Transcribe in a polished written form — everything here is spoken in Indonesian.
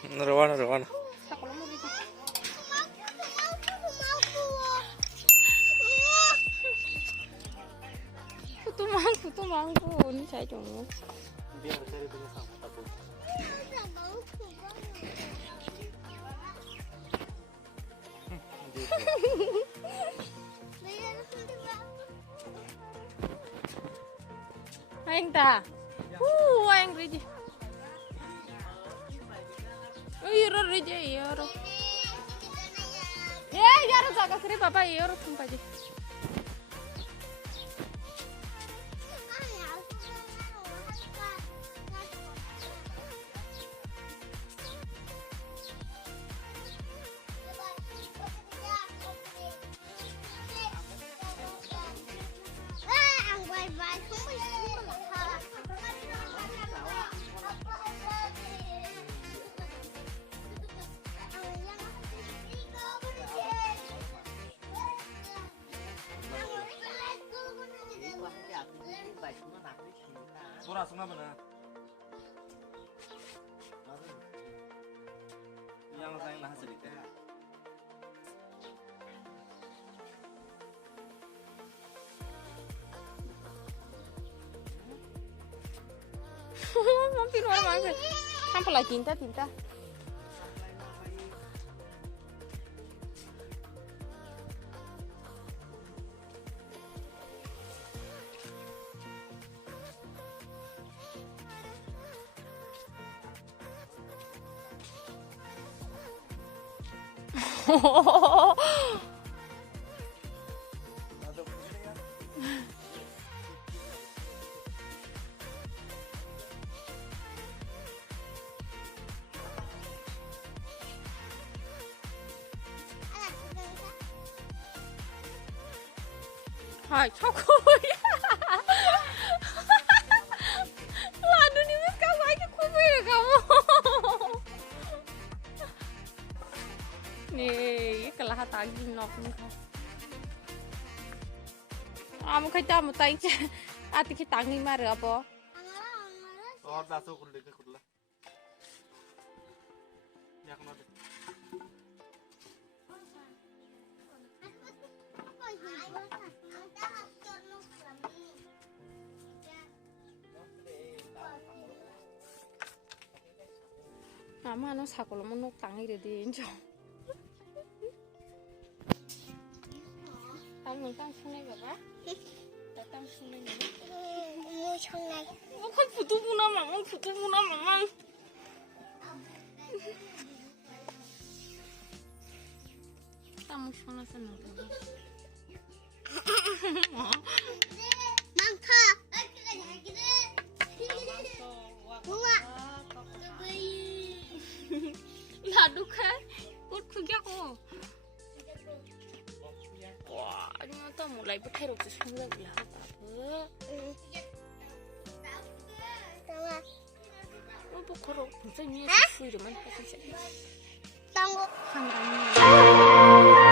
Rawana. Putu mangku, ini saya cuma. Biar cari punya sama satu. Aing ta. Aing riji. Iro riji iro. Yaro jaga sri papa iro sumpah ji. Surah sungai mana? Yang saya nah cerita. Mampir orang makan. Sampai lah tinta. Hai, chocolate. Ladu ni mas kamu aja kubur kamu. Nih, kelah tagi nok nih. Kamu kerja mau tanya, ati kita tangi mari apa? Oh, dasar kulit. Ya kenapa? Mama no sakollo mo nok tangi re din jo. Tang sunai ba? Tang sunai ni. Mo sunai. Mo kan putu muna mama. Tamu sunai sana. Mangka. Ladu kan, kut kuya ko. Wah, ini mata mulai berterus semula bila apa? Oh, Kokborok, bukan ni sesuai dengan apa sih? Tangguh. Sangat.